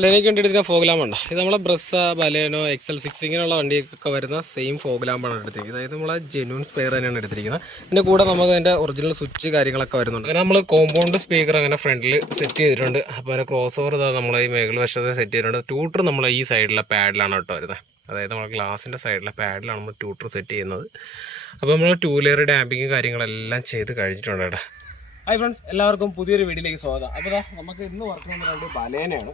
ബലേനയ്ക്ക് വേണ്ടി എടുത്തിരിക്കുന്ന ഫോഗ് ലാമ്പുണ്ട്. ഇത് നമ്മളെ ബ്രസ്സ, ബലേനോ, XL6 ഇങ്ങനെയുള്ള വണ്ടിയൊക്കെ വരുന്ന സെയിം ഫോഗ് ലാമ്പാണ് എടുത്തിരിക്കുന്നത്. അതായത് നമ്മളെ ജെന്യൂൻ സ്പെയർ തന്നെയാണ് എടുത്തിരിക്കുന്നത്. ഇതിൻ്റെ കൂടെ നമുക്ക് അതിൻ്റെ ഒറിജിനൽ സ്വിച്ച് കാര്യങ്ങളൊക്കെ വരുന്നുണ്ട്. അങ്ങനെ നമ്മൾ കോമ്പൗണ്ട് സ്പീക്കർ അങ്ങനെ ഫ്രണ്ടിൽ സെറ്റ് ചെയ്തിട്ടുണ്ട്. അപ്പോൾ അതിൻ്റെ ക്രോസ് ഓവർ ഇതാ നമ്മൾ ഈ മേഖല വശത്ത് സെറ്റ് ചെയ്തിട്ടുണ്ട്. ട്യൂട്ടർ നമ്മൾ ഈ സൈഡിലെ പാഡിലാണ് കേട്ടോ വരുന്നത്. അതായത് നമ്മൾ ഗ്ലാസിൻ്റെ സൈഡിലെ പാഡിലാണ് നമ്മൾ ട്യൂട്ടർ സെറ്റ് ചെയ്യുന്നത്. അപ്പോൾ നമ്മൾ 2 ലെയർ ഡാമ്പിങ് കാര്യങ്ങളെല്ലാം ചെയ്ത് കഴിച്ചിട്ടുണ്ട് കേട്ടോ. ഹായ് ഫ്രണ്ട്സ്, എല്ലാവർക്കും പുതിയൊരു വീഡിയോയിലേക്ക് സ്വാഗതം. അപ്പോൾ നമുക്ക് ഇന്ന് വർക്ക് ചെയ്യുന്നത് ബലേനയാണ്.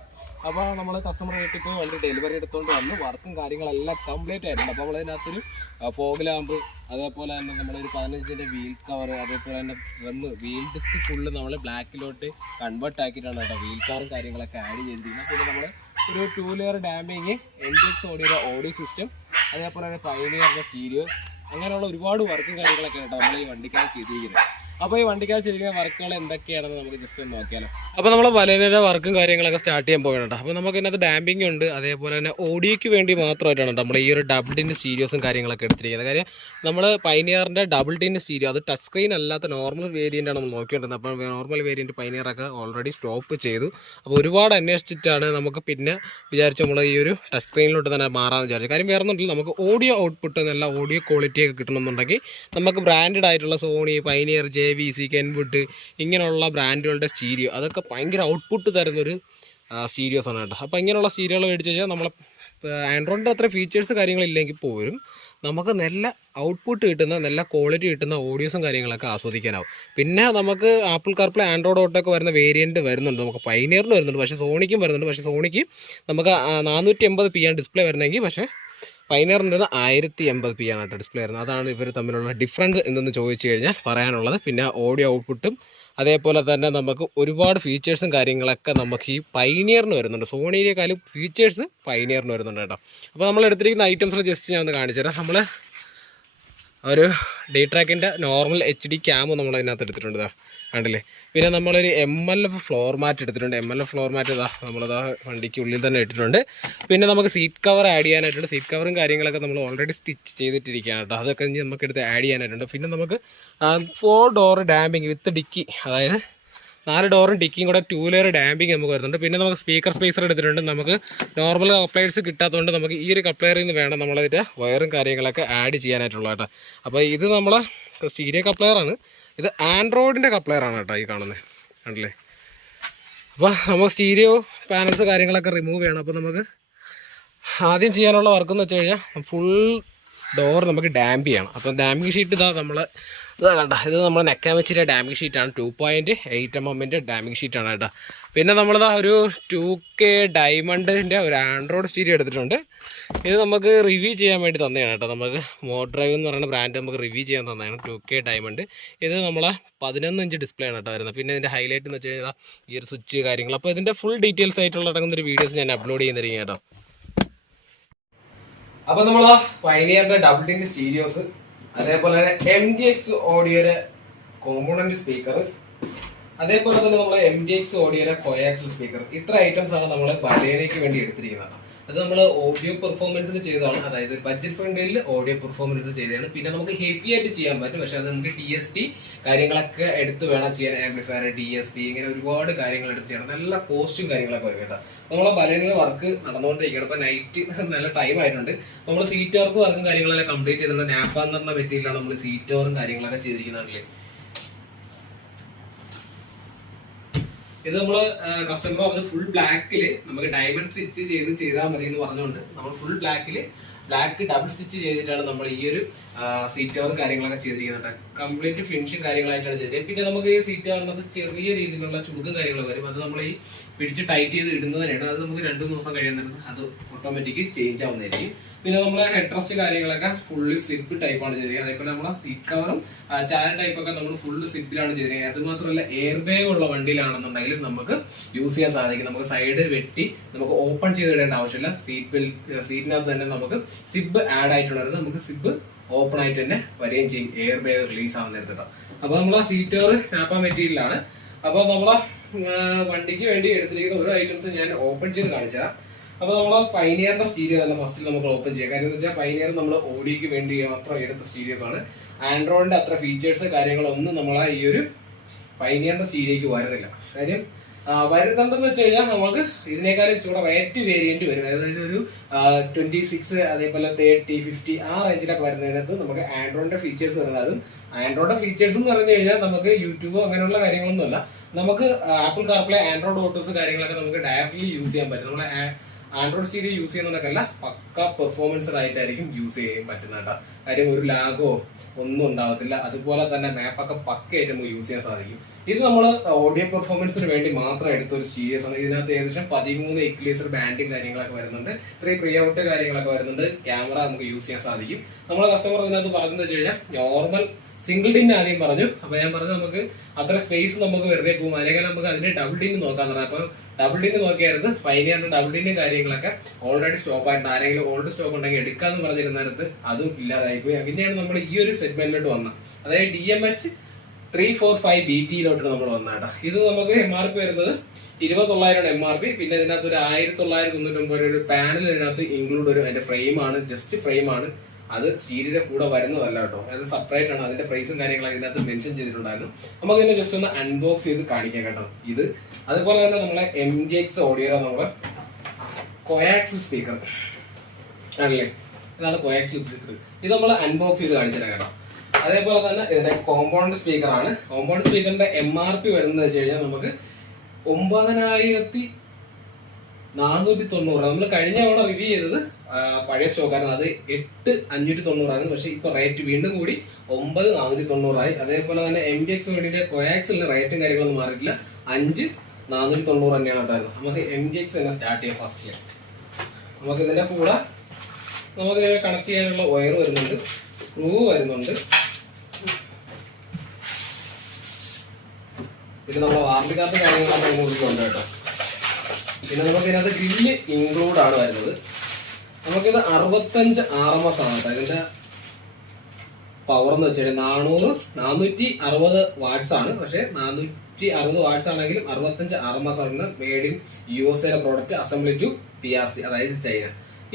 അപ്പോൾ നമ്മൾ കസ്റ്റമർ വീട്ടിൽ പോയി വണ്ടി ഡെലിവറി എടുത്തുകൊണ്ട് വന്ന് വർക്കും കാര്യങ്ങളെല്ലാം കംപ്ലീറ്റ് ആയിട്ടുണ്ട്. അപ്പോൾ നമ്മളതിനകത്തൊരു ഫോഗ് ലാമ്പ്, അതേപോലെ തന്നെ നമ്മളൊരു 15-ൻ്റെ വീൽ കവർ, അതേപോലെ തന്നെ വീൽ ഡിസ്ക് ഫുള്ള് നമ്മൾ ബ്ലാക്കിലോട്ട് കൺവേർട്ട് ആക്കിയിട്ടാണ് കേട്ടോ വീൽ കവറും കാര്യങ്ങളൊക്കെ ആഡ് ചെയ്തിരിക്കുന്നത്. പിന്നെ നമ്മൾ ഒരു 2 ലെയർ ഡാമ്പിങ്, MTX ഓഡിയോയുടെ ഓഡിയോ സിസ്റ്റം, അതേപോലെ തന്നെ പയനിയറിൻ്റെ സ്റ്റീരിയോ, അങ്ങനെയുള്ള ഒരുപാട് വർക്കും കാര്യങ്ങളൊക്കെ കേട്ടോ നമ്മൾ ഈ വണ്ടിക്കാണ് ചെയ്തിരിക്കുന്നത്. അപ്പോൾ ഈ വണ്ടിക്കാർ ചെയ്തിരിക്കുന്ന വർക്കുകൾ എന്തൊക്കെയാണെന്ന് നമുക്ക് ജസ്റ്റ് ഒന്ന് നോക്കിയാലോ. അപ്പോൾ നമ്മൾ ബലേനയുടെ വർക്കും കാര്യങ്ങളൊക്കെ സ്റ്റാർട്ട് ചെയ്യാൻ പോകണം കേട്ടോ. അപ്പോൾ നമുക്ക് ഇതിനകത്ത് ഡാമ്പിംഗ് ഉണ്ട്, അതേപോലെ തന്നെ ഓഡിയോയ്ക്ക് വേണ്ടി മാത്രമായിട്ടാണ് നമ്മൾ ഈ ഒരു ഡബിൾ ടിൻ സ്റ്റീരിയോസും കാര്യങ്ങളൊക്കെ എടുത്തിരിക്കുന്നത്. കാര്യം നമ്മൾ പൈനിയറിൻ്റെ ഡബിൾ ടിൻ സ്റ്റീരിയോ അത് ടച്ച് സ്ക്രീൻ അല്ലാത്ത നോർമൽ വേരിയൻ്റാണ് നമ്മൾ നോക്കിക്കൊണ്ടിരുന്നത്. അപ്പോൾ നോർമൽ വേരിയൻറ്റ് പൈനിയറൊക്കെ ഓൾറെഡി സ്റ്റോപ്പ് ചെയ്തു. അപ്പോൾ ഒരുപാട് അന്വേഷിച്ചിട്ടാണ് നമുക്ക് പിന്നെ വിചാരിച്ചു നമ്മൾ ഈ ഒരു ടച്ച് സ്ക്രീനിലോട്ട് തന്നെ മാറാമെന്ന് വിചാരിച്ചു. കാര്യം വേറെ ഒന്നുമില്ല, നമുക്ക് ഓഡിയോ ഔട്ട്പുട്ട് നല്ല ഓഡിയോ ക്വാളിറ്റിയൊക്കെ കിട്ടണമെന്നുണ്ടെങ്കിൽ നമുക്ക് ബ്രാൻഡഡ് ആയിട്ടുള്ള സോണി, പൈനിയർ, JVC, കെൻവുഡ് ഇങ്ങനെയുള്ള ബ്രാൻഡുകളുടെ സ്റ്റീരിയോ അതൊക്കെ ഭയങ്കര ഔട്ട്പുട്ട് തരുന്നൊരു സ്റ്റീരിയോസാണ് കേട്ടോ. അപ്പോൾ ഇങ്ങനെയുള്ള സ്റ്റീരിയോകൾ മേടിച്ച് കഴിഞ്ഞാൽ നമ്മൾ ആൻഡ്രോയിഡിൻ്റെ അത്ര ഫീച്ചേഴ്സ് കാര്യങ്ങളില്ലെങ്കിൽ പോലും നമുക്ക് നല്ല ഔട്ട്പുട്ട് കിട്ടുന്ന, നല്ല ക്വാളിറ്റി കിട്ടുന്ന ഓഡിയോസും കാര്യങ്ങളൊക്കെ ആസ്വദിക്കാനാവും. പിന്നെ നമുക്ക് ആപ്പിൾ കാർപ്ലേ, ആൻഡ്രോയിഡ് ഓട്ടോയൊക്കെ വരുന്ന വേരിയൻറ്റ് വരുന്നുണ്ട്. നമുക്ക് പൈനിയറിന് വരുന്നുണ്ട്, പക്ഷേ സോണിക്കും വരുന്നുണ്ട്. പക്ഷേ സോണിക്ക് നമുക്ക് 480p ആണ് ഡിസ്പ്ലേ വരുന്നതെങ്കിൽ, പക്ഷേ പൈനിയറിൻ്റെ 1080p ആണ് കേട്ടോ ഡിസ്പ്ലേ വരുന്നത്. അതാണ് ഇവർ തമ്മിലുള്ള ഡിഫറൻസ് എന്തെന്ന് ചോദിച്ചു കഴിഞ്ഞാൽ പറയാനുള്ളത്. പിന്നെ ഓഡിയോ ഔട്ട്പുട്ടും അതേപോലെ തന്നെ നമുക്ക് ഒരുപാട് ഫീച്ചേഴ്സും കാര്യങ്ങളൊക്കെ നമുക്ക് ഈ പൈനിയറിന് വരുന്നുണ്ട്. സോണിയിലേക്കാളും ഫീച്ചേഴ്സ് പൈനിയറിന് വരുന്നുണ്ട് കേട്ടോ. അപ്പോൾ നമ്മൾ എടുത്തിരിക്കുന്ന ഐറ്റംസിൽ ജസ്റ്റ് ഞാൻ ഒന്ന് കാണിച്ചു തരാം. നമ്മൾ ഒരു D-Trackൻ്റെ നോർമൽ HD ക്യാമ് നമ്മൾ അതിനകത്ത് എടുത്തിട്ടുണ്ട്, കണ്ടില്ലേ. പിന്നെ നമ്മളൊരു MLF ഫ്ലോർ മാറ്റ് എടുത്തിട്ടുണ്ട്. MLF ഫ്ലോർ മാറ്റ് നമ്മളിതാ വണ്ടിക്ക് ഉള്ളിൽ തന്നെ ഇട്ടിട്ടുണ്ട്. പിന്നെ നമുക്ക് സീറ്റ് കവർ ആഡ് ചെയ്യാനായിട്ടുണ്ട്. സീറ്റ് കവറും കാര്യങ്ങളൊക്കെ നമ്മൾ ഓൾറെഡി സ്റ്റിച്ച് ചെയ്തിട്ടിരിക്കുകയാണ് കേട്ടോ. അതൊക്കെ നമുക്ക് എടുത്ത് ആഡ് ചെയ്യാനായിട്ടുണ്ട്. പിന്നെ നമുക്ക് 4 ഡോർ ഡാമ്പിങ് വിത്ത് ഡിക്കി, അതായത് 4 ഡോറും ഡിക്കിയും കൂടെ 2 ലെയർ ഡാമ്പിങ് നമുക്ക് വരുന്നുണ്ട്. പിന്നെ നമുക്ക് സ്പീക്കർ സ്പേസർ എടുത്തിട്ടുണ്ട്. നമുക്ക് നോർമൽ കപ്ലയേഴ്സ് കിട്ടാത്തതുകൊണ്ട് നമുക്ക് ഈ ഒരു കപ്ലയറിൽ നിന്ന് വേണം നമ്മളതിൻ്റെ വയറും കാര്യങ്ങളൊക്കെ ആഡ് ചെയ്യാനായിട്ടുള്ള കേട്ടോ. അപ്പോൾ ഇത് നമ്മളെ സ്റ്റീരിയോ കപ്ലയറാണ്. ഇത് ആൻഡ്രോയിഡിൻ്റെ കപ്ലയറാണ് കേട്ടോ ഈ കാണുന്നത്, കണ്ടില്ലേ. അപ്പോൾ നമുക്ക് സ്റ്റീരിയോ പാനൽസ് കാര്യങ്ങളൊക്കെ റിമൂവ് ചെയ്യണം. അപ്പോൾ നമുക്ക് ആദ്യം ചെയ്യാനുള്ള വർക്കെന്ന് വെച്ച് കഴിഞ്ഞാൽ ഫുൾ ഡോർ നമുക്ക് ഡാമ്പ് ചെയ്യണം. അപ്പം ഡാമ്പിങ് ഷീറ്റ് ഇതാ കണ്ട, ഇത് നമ്മൾ നെക്കാമെച്ചിൻ്റെ ഡാമ്പിങ് ഷീറ്റാണ്. 2.8 mm ഡാമ്പിങ് ഷീറ്റാണ് കേട്ടോ. പിന്നെ നമ്മളിതാ ഒരു 2K ഡയമണ്ടിൻ്റെ ഒരു ആൻഡ്രോയിഡ് സ്റ്റീരിയോ എടുത്തിട്ടുണ്ട്. ഇത് നമുക്ക് റിവ്യൂ ചെയ്യാൻ വേണ്ടി തന്നെയാണ് കേട്ടോ. നമുക്ക് മോഡ്രൈവ് എന്ന് പറയുന്ന ബ്രാൻഡ് നമുക്ക് റിവ്യൂ ചെയ്യാൻ തന്നെയാണ് 2K ഡയമണ്ട്. ഇത് നമ്മളെ 11 ഇഞ്ച് ഡിസ്പ്ലേ ആണ് കേട്ടോ വരുന്നത്. പിന്നെ ഇതിൻ്റെ ഹൈലൈറ്റ് എന്ന് വെച്ച് കഴിഞ്ഞാൽ ഈ ഒരു സ്വിച്ച് കാര്യങ്ങൾ. അപ്പോൾ ഇതിൻ്റെ ഫുൾ ഡീറ്റെയിൽസ് ആയിട്ടുള്ള അടങ്ങുന്നൊരു വീഡിയോസ് ഞാൻ അപ്ലോഡ് ചെയ്യുന്നതായിരിക്കും കേട്ടോ. അപ്പോൾ നമ്മൾ പൈനിയറിൻ്റെ ഡബിൾ ടിൻ സ്റ്റീരിയോസ്, അതേപോലെ തന്നെ MTX ഓഡിയോയുടെ കോമ്പോണന്റ് സ്പീക്കർ, അതേപോലെ തന്നെ നമ്മൾ MTX ഓഡിയോയുടെ കോയാക്സൽ സ്പീക്കർ, ഇത്ര ഐറ്റംസ് ആണ് നമ്മൾ ബലേനയ്ക്ക് വേണ്ടി എടുത്തിരിക്കുന്നത്. അത് നമ്മൾ ഓഡിയോ പെർഫോമൻസിന് ചെയ്തതാണ്. അതായത് ബഡ്ജറ്റ് ഫ്രണ്ട്ലിയിൽ ഓഡിയോ പെർഫോമൻസ് ചെയ്തതാണ്. പിന്നെ നമുക്ക് ഹെവി ആയിട്ട് ചെയ്യാൻ പറ്റും, പക്ഷെ അത് നമുക്ക് TSP കാര്യങ്ങളൊക്കെ എടുത്ത് വേണം ചെയ്യാൻ. ആംപ്ലിഫയർ, DSP ഇങ്ങനെ ഒരുപാട് കാര്യങ്ങൾ എടുത്ത് ചെയ്യണം. നല്ല കോസ്റ്റും കാര്യങ്ങളൊക്കെ വരും കേട്ടോ. നമ്മളെ ബലേനയിൽ വർക്ക് നടന്നുകൊണ്ടിരിക്കുകയാണ്. ഇപ്പൊ നൈറ്റ് നല്ല ടൈം ആയിട്ടുണ്ട്. നമ്മൾ സീറ്റ് വർക്ക് വർക്കും കാര്യങ്ങളെല്ലാം കംപ്ലീറ്റ് ചെയ്തിട്ടുണ്ട്. നാപ്പ എന്ന് പറഞ്ഞ മെറ്റീരിയലാണ് നമ്മൾ സീറ്റ് വർക്കും കാര്യങ്ങളൊക്കെ ചെയ്തിരിക്കുന്നത്. ഇത് നമ്മൾ കസ്റ്റമർ പറഞ്ഞ ഫുൾ ബ്ലാക്കില് നമുക്ക് ഡയമണ്ട് സ്റ്റിച്ച് ചെയ്താൽ മതി എന്ന് പറഞ്ഞുകൊണ്ട് നമ്മൾ ഫുൾ ബ്ലാക്ക് ഡബിൾ സ്റ്റിച്ച് ചെയ്തിട്ടാണ് നമ്മൾ ഈ ഒരു സീറ്റ് കവർ കാര്യങ്ങളൊക്കെ ചെയ്തിരിക്കുന്നത്. കംപ്ലീറ്റ് ഫിനിഷും കാര്യങ്ങളായിട്ടാണ് ചെയ്തത്. പിന്നെ നമുക്ക് ഈ സീറ്റ് കവറിനകത്ത് ചെറിയ രീതിയിലുള്ള ചുടുക്കും കാര്യങ്ങളൊക്കെ വരും. അത് നമ്മൾ ഈ പിടിച്ച് ടൈറ്റ് ചെയ്ത് ഇടുന്നതിനാണ്. അത് നമുക്ക് 2 ദിവസം കഴിയുന്നത് അത് ഓട്ടോമാറ്റിക് ചേഞ്ച് ആവുന്നതായിരിക്കും. പിന്നെ നമ്മളെ ഹെഡ് റെസ്റ്റ് കാര്യങ്ങളൊക്കെ ഫുള്ള് സ്ലിപ്പ് ടൈപ്പാണ് ചെയ്തിരിക്കുന്നത്. അതേപോലെ നമ്മളെ സീറ്റ് കവറും ചാര ടൈപ്പൊക്കെ നമ്മൾ ഫുള്ള് സ്ലിപ്പിലാണ് ചെയ്തിരിക്കുന്നത്. അത് മാത്രമല്ല എയർ ബാഗ് ഉള്ള വണ്ടിയിലാണെന്നുണ്ടെങ്കിൽ നമുക്ക് യൂസ് ചെയ്യാൻ സാധിക്കും. നമുക്ക് സൈഡ് വെട്ടി നമുക്ക് ഓപ്പൺ ചെയ്തിടേണ്ട ആവശ്യമില്ല. സീറ്റിനകത്ത് തന്നെ നമുക്ക് സിബ് ആഡ് ആയിട്ടുണ്ടായിരുന്നു. നമുക്ക് സിബ് ഓപ്പൺ ആയിട്ട് തന്നെ വരികയും ചെയ്യും എയർ ബാഗ് റിലീസ് ആവുന്ന നേരത്തെ. അപ്പൊ നമ്മളെ സീറ്റ് കവർ നാപ്പ മെറ്റീരിയലാണ്. അപ്പൊ നമ്മളെ വണ്ടിക്ക് വേണ്ടി എടുത്തിരിക്കുന്ന ഓരോ ഐറ്റംസ് ഞാൻ ഓപ്പൺ ചെയ്ത് കാണിച്ചുതരാം. അപ്പോൾ നമ്മൾ പൈനിയറിന്റെ സ്റ്റീരിയോ തന്നെ ഫസ്റ്റിൽ നമുക്ക് ഓപ്പൺ ചെയ്യാം. കാര്യം എന്ന് വെച്ചാൽ പൈനിയർ നമ്മൾ ഓഡിയോക്ക് വേണ്ടി മാത്രം എടുത്ത സ്റ്റീരിയോസ് ആണ്. ആൻഡ്രോയിഡിന്റെ അത്ര ഫീച്ചേഴ്സ് കാര്യങ്ങളൊന്നും നമ്മളെ ഈ ഒരു പൈനിയറിന്റെ സ്റ്റീരിയോക്ക് വരുന്നില്ല. കാര്യം വരുന്നുണ്ടെന്ന് വെച്ച് കഴിഞ്ഞാൽ നമുക്ക് ഇതിനേക്കാളും ചൂടെ റേറ്റ് വേരിയന്റ് വരും. അതായത് ഒരു 26 അതേപോലെ 30, 50 ആ റേഞ്ചിലൊക്കെ വരുന്നതിനകത്ത് നമുക്ക് ആൻഡ്രോയിഡിന്റെ ഫീച്ചേഴ്സ് വരുന്നത്. അതും ആൻഡ്രോയിഡ് ഫീച്ചേഴ്സ് എന്ന് പറഞ്ഞു കഴിഞ്ഞാൽ നമുക്ക് യൂട്യൂബോ അങ്ങനെയുള്ള കാര്യങ്ങളൊന്നുമല്ല, നമുക്ക് ആപ്പിൾ കാർപ്ലേ, ആൻഡ്രോയിഡ് ഓട്ടോസ് കാര്യങ്ങളൊക്കെ നമുക്ക് ഡയറക്റ്റ്ലി യൂസ് ചെയ്യാൻ പറ്റും. നമ്മളെ ആൻഡ്രോയിഡ് സ്റ്റീരിയോ യൂസ് ചെയ്യുന്നതൊക്കെയല്ല, പക്ക പെർഫോമൻസ് ആയിട്ടായിരിക്കും യൂസ് ചെയ്യാൻ പറ്റുന്നത്. കാര്യം ഒരു ലാഗോ ഒന്നും ഉണ്ടാവത്തില്ല. അതുപോലെ തന്നെ മാപ്പൊക്കെ പക്കയായിട്ട് നമുക്ക് യൂസ് ചെയ്യാൻ സാധിക്കും. ഇത് നമ്മൾ ഓഡിയോ പെർഫോമൻസിന് വേണ്ടി മാത്രം എടുത്തൊരു സ്റ്റീരിയോസ് ആണ്. ഇതിനകത്ത് ഏകദേശം 13 ഇക്വലൈസർ ബാൻഡിങ് കാര്യങ്ങളൊക്കെ വരുന്നുണ്ട്, 3 പ്രീ ഔട്ട് കാര്യങ്ങളൊക്കെ വരുന്നുണ്ട്. ക്യാമറ നമുക്ക് യൂസ് ചെയ്യാൻ സാധിക്കും. നമ്മളെ കസ്റ്റമർ ഇതിനകത്ത് പറഞ്ഞതെന്ന് വെച്ച് കഴിഞ്ഞാൽ നോർമൽ സിംഗിൾ ഡിൻ ആദ്യം പറഞ്ഞു. അപ്പൊ ഞാൻ പറഞ്ഞു നമുക്ക് അത്ര സ്പേസ് നമുക്ക് വെറുതെ പോകും, അല്ലെങ്കിൽ നമുക്ക് അതിന്റെ ഡബിൾ ഡിൻ നോക്കാൻ പറഞ്ഞു. അപ്പൊ ഡബിൾ ഡിന് നോക്കിയായിരുന്നു പൈനിയറിന്റെ ഡബിൾ ഡിന്റെ കാര്യങ്ങളൊക്കെ ഓൾറെഡി സ്റ്റോപ്പ് ആയിട്ട് ആരെങ്കിലും ഓൾഡ് സ്റ്റോക്ക് ഉണ്ടെങ്കിൽ എടുക്കാന്ന് പറഞ്ഞിരുന്നിടത്ത് അതും ഇല്ലാതായി പോയി. അങ്ങനെയാണ് നമ്മൾ ഈ ഒരു സെഗ്മെന്റിലോട്ട് വന്നത്. അതായത് DMH 345 BT-ലോട്ട് നമ്മൾ വന്നേട്ടാ. ഇത് നമുക്ക് MRP വരുന്നത് 20,900 MRP. പിന്നെ ഇതിനകത്ത് ഒരു 1,999 ഒരു പാനൽ ഇതിനകത്ത് ഇൻക്ലൂഡ് വരും. അതിന്റെ ഫ്രെയിമാണ്, ജസ്റ്റ് ഫ്രെയിമാണ്, അത് സ്റ്റീരിയുടെ കൂടെ വരുന്നതല്ല കേട്ടോ, അത് സെപ്പറേറ്റ് ആണ്. അതിന്റെ പ്രൈസും കാര്യങ്ങളൊക്കെ ഇതിനകത്ത് മെൻഷൻ ചെയ്തിട്ടുണ്ടായിരുന്നു. നമുക്ക് ഇതിനെ ജസ്റ്റ് ഒന്ന് അൺബോക്സ് ചെയ്ത് കാണിക്കാം കേട്ടോ. ഇത് അതുപോലെ തന്നെ നമ്മളെ MTX ഓഡിയോ നമ്മള് കോയാക്സ് സ്പീക്കർ ആണല്ലേ, ഇതാണ് കോയാക്സ് സ്പീക്കർ. ഇത് നമ്മൾ അൺബോക്സ് ചെയ്ത് കാണിച്ചു തരാം കേട്ടോ. അതേപോലെ തന്നെ ഇതിന്റെ കോമ്പൗണ്ട് സ്പീക്കർ ആണ്. കോമ്പൗണ്ട് സ്പീക്കറിന്റെ MRP വരുന്നത് വെച്ച് കഴിഞ്ഞാൽ നമുക്ക് 9,490. നമ്മൾ കഴിഞ്ഞ തവണ റിവ്യൂ ചെയ്തത് പഴയ സ്റ്റോക്കായിരുന്നു, അത് 8,590 പക്ഷെ ഇപ്പൊ റേറ്റ് വീണ്ടും കൂടി 9,490 അതേപോലെ തന്നെ MTX വേണ്ടിയിട്ട് കോയാക്സിന്റെ റേറ്റും കാര്യങ്ങളൊന്നും മാറിയിട്ടില്ല, 5,490 തന്നെയാണ് ഉണ്ടായിരുന്നത്. നമുക്ക് MTX തന്നെ സ്റ്റാർട്ട് ചെയ്യാം. ഫസ്റ്റ് ചെയ്യാം. നമുക്ക് ഇതിന്റെ കൂടെ നമുക്ക് ഇതിനെ കണക്ട് ചെയ്യാനുള്ള വയർ വരുന്നുണ്ട്, സ്ക്രൂ വരുന്നുണ്ട്, പിന്നെ നമ്മളെ വാറണ്ടി കാർഡ് കാര്യങ്ങളൊക്കെ ഉണ്ട് കേട്ടോ. പിന്നെ നമുക്ക് ഇതിനകത്ത് ഗ്രില്ല് ഇൻക്ലൂഡ് ആണ് വരുന്നത്. നമുക്കിത് 65 RMS ആണ് കേട്ടോ. ഇതിന്റെ പവർ എന്ന് വെച്ചാൽ 460 വാട്ട്സ് ആണ്. പക്ഷെ 460 വാട്ട്സ് ആണെങ്കിലും 65 RMS ആണ്. Made in USA product, assembly to PRC, അതായത് ചൈന.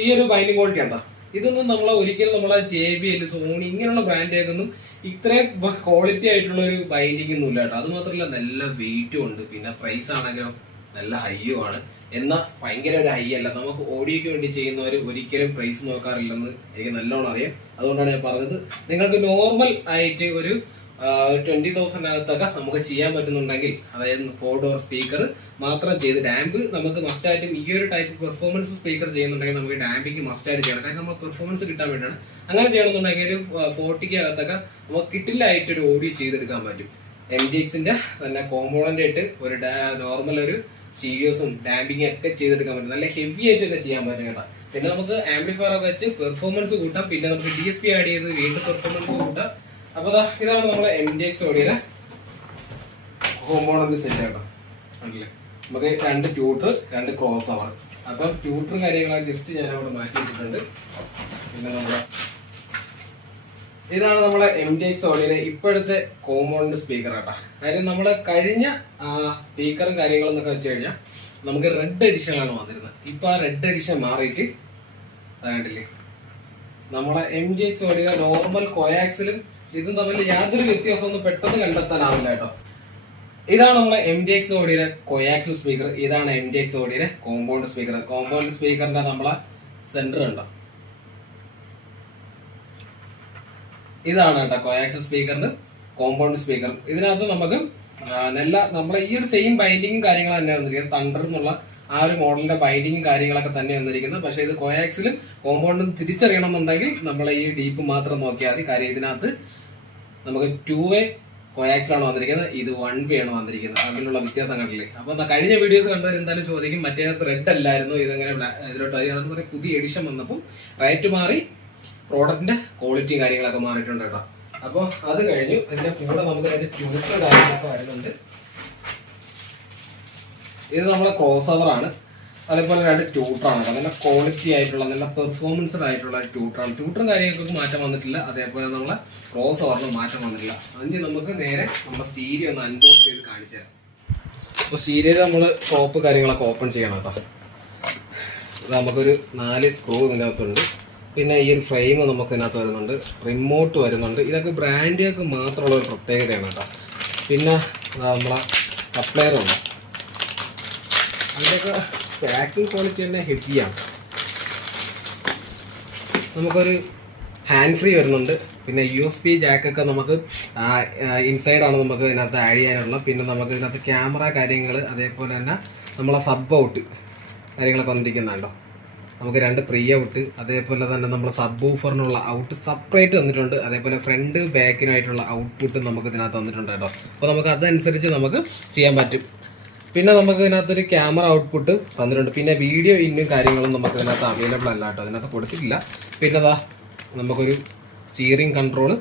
ഈ ഒരു ബൈൻഡിങ് ക്വാളിറ്റി ഉണ്ടോ, ഇതൊന്നും നമ്മളെ ഒരിക്കലും നമ്മളെ JBL, സോണി ഇങ്ങനെയുള്ള ബ്രാൻഡേതൊന്നും ഇത്രയും ക്വാളിറ്റി ആയിട്ടുള്ള ഒരു ബൈൻഡിങ് ഒന്നും ഇല്ല കേട്ടോ. അത് മാത്രമല്ല നല്ല വെയിറ്റും ഉണ്ട്. പിന്നെ പ്രൈസ് ആണെങ്കിലോ നല്ല ഹൈയും ആണ്. എന്നാൽ ഭയങ്കര ഒരു ഹൈ അല്ല. നമുക്ക് ഓഡിയോയ്ക്ക് വേണ്ടി ചെയ്യുന്നവർ ഒരിക്കലും പ്രൈസ് നോക്കാറില്ലെന്ന് എനിക്ക് നല്ലോണം അറിയാം. അതുകൊണ്ടാണ് ഞാൻ പറഞ്ഞത്, നിങ്ങൾക്ക് നോർമൽ ആയിട്ട് ഒരു 20,000 അകത്തൊക്കെ നമുക്ക് ചെയ്യാൻ പറ്റുന്നുണ്ടെങ്കിൽ, അതായത് 4 ഡോർ സ്പീക്കർ മാത്രം ചെയ്ത് ഡാമ്പ് നമുക്ക് മസ്റ്റായിട്ടും ഈ ഒരു ടൈപ്പ് പെർഫോമൻസ് സ്പീക്കർ ചെയ്യുന്നുണ്ടെങ്കിൽ നമുക്ക് ഡാമ്പിങ് മസ്റ്റായിട്ട് ചെയ്യണം. കാരണം നമ്മൾ പെർഫോമൻസ് കിട്ടാൻ വേണ്ടിയാണ്. അങ്ങനെ ചെയ്യണമെന്നുണ്ടെങ്കിൽ ഒരു 40K അകത്തൊക്കെ നമുക്ക് കിട്ടില്ലായിട്ട് ഒരു ഓഡിയോ ചെയ്തെടുക്കാൻ പറ്റും. MTXന്റെ തന്നെ കോമ്പോണന്റ് ആയിട്ട് ഒരു നോർമൽ ഒരു സ്റ്റീരിയോസും ഡാമ്പിങ്ങും ഒക്കെ ചെയ്തെടുക്കാൻ പറ്റും. നല്ല ഹെവി ആയിട്ടൊക്കെ ചെയ്യാൻ പറ്റും കേട്ടോ. പിന്നെ നമുക്ക് ആംപ്ലിഫയർ ഒക്കെ വെച്ച് പെർഫോമൻസ് കൂട്ടാം. പിന്നെ നമുക്ക് DSP ആഡ് ചെയ്ത് വീണ്ടും പെർഫോമൻസ് കൂട്ടാം. അപ്പൊ ഇതാണ് നമ്മളെ MTX ഓഡിയോയുടെ കോമ്പോണന്റ് സെറ്റ് കേട്ടോ. ആണല്ലേ, നമുക്ക് 2 ട്യൂട്ടർ, 2 ക്രോസ് ഓവർ. അപ്പൊ ട്യൂട്ടറും കാര്യങ്ങളൊക്കെ ജസ്റ്റ് ഞാൻ അവിടെ മാറ്റി വെച്ചിട്ടുണ്ട്. പിന്നെ ഇതാണ് നമ്മളെ MTX ഓഡിയോയിലെ ഇപ്പോഴത്തെ കോമ്പോണന്റ് സ്പീക്കർ കേട്ടോ. കാര്യം നമ്മളെ കഴിഞ്ഞ സ്പീക്കറും കാര്യങ്ങളും എന്നൊക്കെ വെച്ച് കഴിഞ്ഞാൽ നമുക്ക് റെഡ് എഡിഷനാണ് വന്നിരുന്നത്. ഇപ്പൊ ആ റെഡ് എഡിഷൻ മാറിയിട്ട് അതാണ്ടില്ലേ, നമ്മളെ MTX ഓഡിയോ നോർമൽ കോയാക്സിലും ഇതും തമ്മിൽ യാതൊരു വ്യത്യാസമൊന്നും പെട്ടെന്ന് കണ്ടെത്താനാവില്ല കേട്ടോ. ഇതാണ് നമ്മളെ MTX ഓഡിയോയുടെ കോയാക്സ് സ്പീക്കർ. ഇതാണ് MTX ഓഡിയോയുടെ കോമ്പൗണ്ട് സ്പീക്കർ. കോമ്പൗണ്ട് സ്പീക്കറിന്റെ നമ്മളെ സെന്റർ ഉണ്ടോ, ഇതാണ് കേട്ടോ കോയാക്സ് സ്പീക്കറിന് കോമ്പൗണ്ട് സ്പീക്കർ. ഇതിനകത്ത് നമുക്ക് നല്ല നമ്മളെ ഈ ഒരു സെയിം ബൈൻഡിങ്ങും കാര്യങ്ങളും തന്നെ വന്നിരിക്കുന്നത്. തണ്ടർ എന്നുള്ള ആ ഒരു മോഡലിന്റെ ബൈൻഡിങ്ങും കാര്യങ്ങളൊക്കെ തന്നെ വന്നിരിക്കുന്നത്. പക്ഷെ ഇത് കോയാക്സിലും കോമ്പൗണ്ടും തിരിച്ചറിയണം എന്നുണ്ടെങ്കിൽ നമ്മളെ ഈ ഡീപ്പ് മാത്രം നോക്കിയാൽ മതി. കാര്യം ഇതിനകത്ത് നമുക്ക് 2-way കോയാക്സിലാണ് വന്നിരിക്കുന്നത്, ഇത് 1-way ആണ് വന്നിരിക്കുന്നത്. അതിലുള്ള വ്യത്യാസം കണ്ടില്ലേ. അപ്പൊ കഴിഞ്ഞ വീഡിയോസ് കണ്ടവർ എന്തായാലും ചോദിക്കും, മറ്റേത് റെഡ് അല്ലായിരുന്നു, ഇതെങ്ങനെ ഇതിലോട്ട് അതുപോലെ പുതിയ എഡിഷൻ വന്നപ്പോൾ റേറ്റ് മാറി, പ്രോഡക്റ്റിന്റെ ക്വാളിറ്റിയും കാര്യങ്ങളൊക്കെ മാറിയിട്ടുണ്ട് കേട്ടോ. അപ്പോൾ അത് കഴിഞ്ഞു. ഇതിന്റെ കൂടെ നമുക്ക് അതിന്റെ ട്യൂട്ടർ കാര്യങ്ങളൊക്കെ വരുന്നുണ്ട്. ഇത് നമ്മളെ ക്രോസ് ഓവർ ആണ്. അതേപോലെ 2 ട്യൂട്ടറാണ്. നല്ല ക്വാളിറ്റി ആയിട്ടുള്ള നല്ല പെർഫോമൻസ്ഡ് ആയിട്ടുള്ള ട്യൂട്ടറാണ്. ട്യൂട്ടറും കാര്യങ്ങൾക്കൊക്കെ മാറ്റം വന്നിട്ടില്ല. അതേപോലെ നമ്മളെ ക്രോസ് ഓവറിന് മാറ്റം വന്നിട്ടില്ല. അതിന് നമുക്ക് നേരെ നമ്മുടെ സ്റ്റീരിയോ ഒന്ന് അൺബോക്സ് ചെയ്ത് കാണിച്ചു തരാം. അപ്പോൾ സ്റ്റീരിയോയിൽ നമ്മൾ ടോപ്പ് കാര്യങ്ങളൊക്കെ ഓപ്പൺ ചെയ്യണം കേട്ടോ. ഇത് നമുക്കൊരു 4 സ്ക്രൂ ഇതിനകത്തുണ്ട്. പിന്നെ ഈ ഒരു ഫ്രെയിം നമുക്ക് ഇതിനകത്ത് വരുന്നുണ്ട്, റിമോട്ട് വരുന്നുണ്ട്. ഇതൊക്കെ ബ്രാൻഡുകൾക്ക് മാത്രമുള്ള ഒരു പ്രത്യേകതയാണ് കേട്ടോ. പിന്നെ നമ്മളെ കപ്ലെയറുണ്ട്. ഇതിൻ്റെയൊക്കെ പാക്കിംഗ് ക്വാളിറ്റി തന്നെ ഹെവിയാണ്. നമുക്കൊരു ഹാൻഡ് ഫ്രീ വരുന്നുണ്ട്. പിന്നെ USB ജാക്കൊക്കെ നമുക്ക് ഇൻസൈഡാണ് നമുക്ക് ഇതിനകത്ത് ആഡ് ചെയ്യാനുള്ള. പിന്നെ നമുക്ക് ഇതിനകത്ത് ക്യാമറ കാര്യങ്ങൾ, അതേപോലെ തന്നെ നമ്മളെ സബ് ഔട്ട് കാര്യങ്ങളൊക്കെ വന്നിരിക്കുന്നുണ്ടോ. നമുക്ക് 2 പ്രീ ഔട്ട്, അതേപോലെ തന്നെ നമ്മൾ സബ് ഊഫറിനുള്ള ഔട്ട് സെപ്പറേറ്റ് തന്നിട്ടുണ്ട്. അതേപോലെ ഫ്രണ്ട് ബാക്കിനായിട്ടുള്ള ഔട്ട്പുട്ട് നമുക്ക് ഇതിനകത്ത് തന്നിട്ടുണ്ട് കേട്ടോ. അപ്പോൾ നമുക്ക് അതനുസരിച്ച് നമുക്ക് ചെയ്യാൻ പറ്റും. പിന്നെ നമുക്ക് ഇതിനകത്തൊരു ക്യാമറ ഔട്ട്പുട്ട് തന്നിട്ടുണ്ട്. പിന്നെ വീഡിയോ ഇന്നും കാര്യങ്ങളും നമുക്ക് ഇതിനകത്ത് അവൈലബിൾ അല്ല കേട്ടോ, അതിനകത്ത് കൊടുത്തിട്ടില്ല. പിന്നെ നമുക്കൊരു സ്റ്റിയറിംഗ് കൺട്രോൾ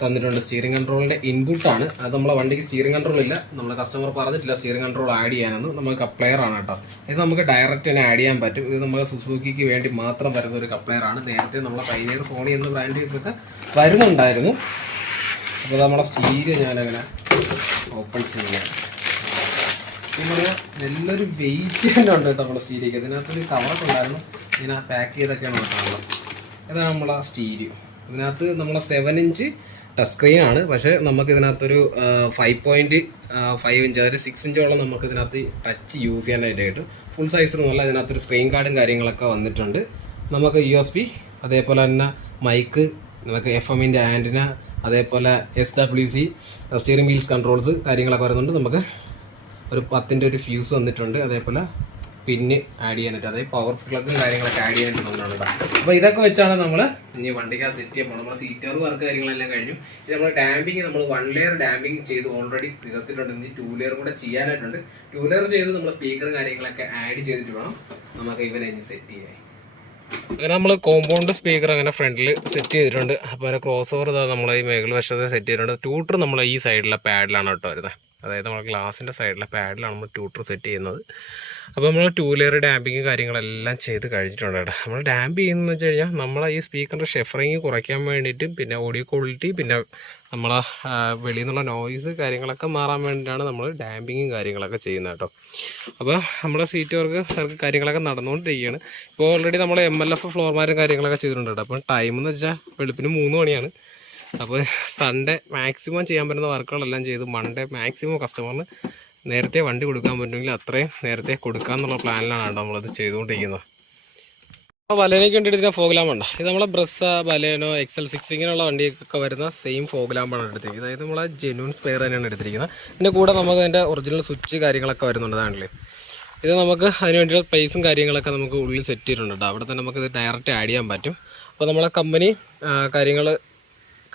തന്നിട്ടുണ്ട്. സ്റ്റിയറിംഗ് കൺട്രോളിൻ്റെ ഇൻപുട്ടാണ് അത്. നമ്മളെ വണ്ടിക്ക് സ്റ്റിയറിംഗ് കൺട്രോൾ ഇല്ല, നമ്മൾ കസ്റ്റമർ പറഞ്ഞിട്ടില്ല സ്റ്റിയറിംഗ് കൺട്രോൾ ആഡ് ചെയ്യാനെന്ന്. നമുക്ക് കപ്ലെയർ ആണ് കേട്ടോ. ഇത് നമുക്ക് ഡയറക്റ്റ് തന്നെ ആഡ് ചെയ്യാൻ പറ്റും. ഇത് നമ്മൾ സുസുക്കിക്ക് വേണ്ടി മാത്രം വരുന്ന ഒരു കപ്ലെയർ ആണ്. നേരത്തെ നമ്മളെ പൈനിയർ സോണി എന്ന ബ്രാൻഡിലൊക്കെ വരുന്നുണ്ടായിരുന്നു. അപ്പോൾ നമ്മളെ സ്റ്റീരിയോ ഞാനങ്ങനെ ഓപ്പൺ ചെയ്യാം. പിന്നെ നല്ലൊരു വെയിറ്റ് തന്നെ ഉണ്ട് കേട്ടോ നമ്മുടെ സ്റ്റീരിയോക്ക്. ഇതിനകത്തൊരു കവറൊക്കെ ഉണ്ടായിരുന്നു, ഇങ്ങനെ പാക്ക് ചെയ്തൊക്കെയാണ് കേട്ടോ. ഇതാണ് നമ്മളെ സ്റ്റീരിയോ. ഇതിനകത്ത് നമ്മളെ 7 ഇഞ്ച് ടച്ച് സ്ക്രീൻ ആണ്. പക്ഷേ നമുക്ക് ഇതിനകത്തൊരു 5.5 ഇഞ്ച്, അതായത് 6 ഇഞ്ചോളം നമുക്ക് ഇതിനകത്ത് ടച്ച് യൂസ് ചെയ്യാനായിട്ട് ഫുൾ സൈസിലൊന്നുമല്ല. ഇതിനകത്തൊരു സ്ക്രീൻ കാർഡും കാര്യങ്ങളൊക്കെ വന്നിട്ടുണ്ട്. നമുക്ക് USB, അതേപോലെ തന്നെ മൈക്ക്, നമുക്ക് FM-ൻ്റെ ആൻറ്റിന, അതേപോലെ SWC സ്റ്റിയറിംഗ് വീൽസ് കൺട്രോൾസ് കാര്യങ്ങളൊക്കെ വരുന്നുണ്ട്. നമുക്ക് ഒരു 10-ൻ്റെ ഒരു ഫ്യൂസ് വന്നിട്ടുണ്ട്. അതേപോലെ പിന്ന് ആഡ് ചെയ്യാനായിട്ട്, അതായത് പവർ പ്ലഗും കാര്യങ്ങളൊക്കെ ആഡ് ചെയ്യാനായിട്ട് നമ്മളുണ്ട്. അപ്പോൾ ഇതൊക്കെ വെച്ചാണ് നമ്മൾ ഇനി വണ്ടിക്ക് സെറ്റ് ചെയ്യാൻ പോകുന്നത്. നമ്മൾ സീറ്റ് കവർ വർക്ക് കാര്യങ്ങളെല്ലാം കഴിഞ്ഞു. ഇത് നമ്മൾ ഡാമ്പിങ്, നമ്മൾ 1 ലെയർ ഡാമ്പിങ് ചെയ്ത് ഓൾറെഡി തീർത്തിട്ടുണ്ട്. ഇനി 2 ലെയർ കൂടെ ചെയ്യാനായിട്ടുണ്ട്. 2 ലെയർ ചെയ്ത് നമ്മൾ സ്പീക്കറും കാര്യങ്ങളൊക്കെ ആഡ് ചെയ്തിട്ട് വേണം നമുക്ക് ഇവനെ ഇനി സെറ്റ് ചെയ്യാൻ. അങ്ങനെ നമ്മൾ കോമ്പൗണ്ട് സ്പീക്കർ അങ്ങനെ ഫ്രണ്ടിൽ സെറ്റ് ചെയ്തിട്ടുണ്ട്. അപ്പോൾ അതിൻ്റെ ക്രോസ് ഓവർ നമ്മൾ ഈ മേഖല വശത്ത് സെറ്റ് ചെയ്തിട്ടുണ്ട്. ട്യൂട്ടർ നമ്മൾ ഈ സൈഡിലെ പാഡിലാണ് കേട്ടോ വരുന്നത്. അതായത് നമ്മൾ ഗ്ലാസിൻ്റെ സൈഡിലെ പാഡിലാണ് നമ്മൾ ട്യൂട്ടർ സെറ്റ് ചെയ്യുന്നത്. അപ്പോൾ നമ്മൾ 2 ലെയർ ഡാമ്പിങ് കാര്യങ്ങളെല്ലാം ചെയ്ത് കഴിച്ചിട്ടുണ്ട് കേട്ടോ. നമ്മൾ ഡാമ്പ് ചെയ്യുന്നതെന്ന് വെച്ച് കഴിഞ്ഞാൽ നമ്മളെ ഈ സ്പീക്കറിൻ്റെ ഷെഫറിങ് കുറയ്ക്കാൻ വേണ്ടിയിട്ടും, പിന്നെ ഓഡിയോ ക്വാളിറ്റി, പിന്നെ നമ്മളെ വെളിയിൽ നിന്നുള്ള നോയ്സ് കാര്യങ്ങളൊക്കെ മാറാൻ വേണ്ടിയിട്ടാണ് നമ്മൾ ഡാമ്പിങ്ങും കാര്യങ്ങളൊക്കെ ചെയ്യുന്നത് കേട്ടോ. അപ്പോൾ നമ്മുടെ സീറ്റ് വർക്ക് കാര്യങ്ങളൊക്കെ നടന്നുകൊണ്ടിരിക്കുകയാണ്. ഇപ്പോൾ ഓൾറെഡി നമ്മൾ MLF ഫ്ലോർമാരും കാര്യങ്ങളൊക്കെ ചെയ്തിട്ടുണ്ട് കേട്ടോ. അപ്പം ടൈം എന്ന് വെച്ചാൽ വെളുപ്പിന് 3 മണിയാണ്. അപ്പോൾ സൺഡേ മാക്സിമം ചെയ്യാൻ പറ്റുന്ന വർക്കുകളെല്ലാം ചെയ്തു. മൺഡേ മാക്സിമം കസ്റ്റമറിന് നേരത്തെ വണ്ടി കൊടുക്കാൻ പറ്റുമെങ്കിൽ അത്രയും നേരത്തെ കൊടുക്കാമെന്നുള്ള പ്ലാനിലാണ് നമ്മളത് ചെയ്തുകൊണ്ടിരിക്കുന്നത്. അപ്പോൾ ബലേനയ്ക്ക് വേണ്ടി എടുക്കുന്ന ഫോഗ് ലാമ്പ് ഉണ്ട്. ഇത് നമ്മളെ ബ്രസ്സ, ബലേനോ, XL6 ഇങ്ങനെയുള്ള വണ്ടിയൊക്കെ വരുന്ന സെയിം ഫോഗ് ലാമ്പാണ് എടുത്തിരിക്കുന്നത്. അതായത് നമ്മളെ ജെന്യൂൻ സ്പെയർ തന്നെയാണ് എടുത്തിരിക്കുന്നത്. ഇതിൻ്റെ കൂടെ നമുക്ക് അതിൻ്റെ ഒറിജിനൽ സ്വിച്ച് കാര്യങ്ങളൊക്കെ വരുന്നുണ്ട്. അതാണല്ലേ ഇത് നമുക്ക് അതിന് വേണ്ടിയുള്ള പ്രൈസും കാര്യങ്ങളൊക്കെ നമുക്ക് ഉള്ളിൽ സെറ്റ് ചെയ്തിട്ടുണ്ട്. അവിടെ തന്നെ നമുക്കിത് ഡയറക്റ്റ് ആഡ് ചെയ്യാൻ പറ്റും. അപ്പോൾ നമ്മളെ കമ്പനി കാര്യങ്ങൾ